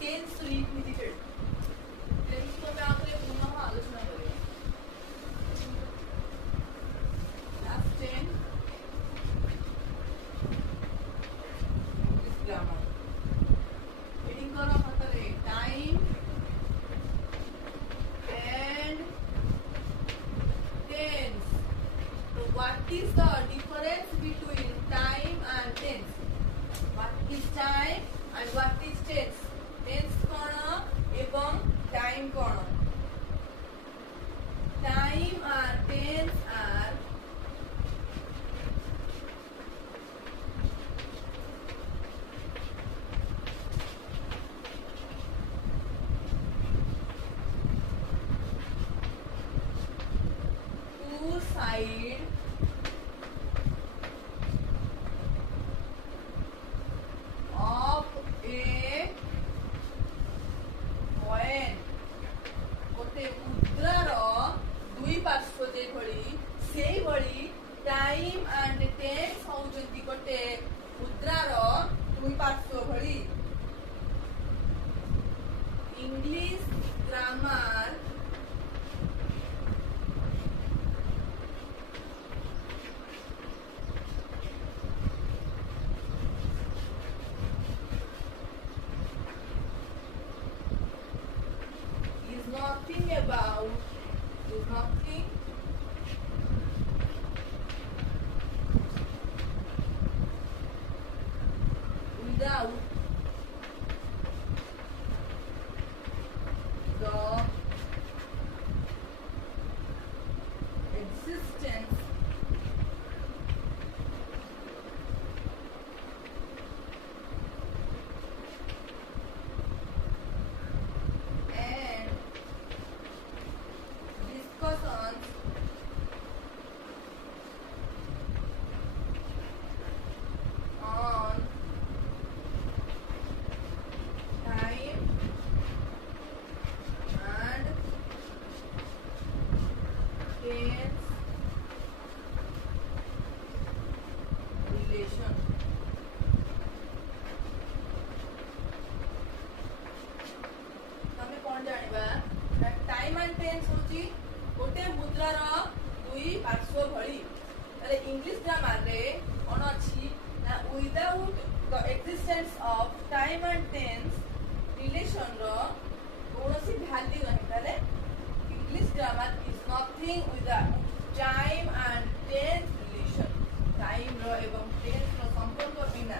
tense related tense को मैं आपको पुनः आलोचना करेंगे लास्ट 10 इंग्लिश ग्रामर रीडिंग करो खातारे टाइम एंड टेन्स तो what is the difference between time and tense what is time and what is tense tense कोन एवं time कोन time and tense are two side time and tense होउचंती गोटे मुद्रार दुई पार्श्व भली English grammar is nothing without the existence and discussions on time and tense relation तमे कोन जानिबा टाइम एंड टेन्स होची गोटे मुद्रार दुई पार्श्व भली अरे इंग्लिश ग्रामर रे कोन अछि ना without the existence of time and tense relation रो कोनोसी वैल्यू नहीं ताले English grammar is nothing without time and tense relation time रो एवं टेन्स रो संपर्क बिना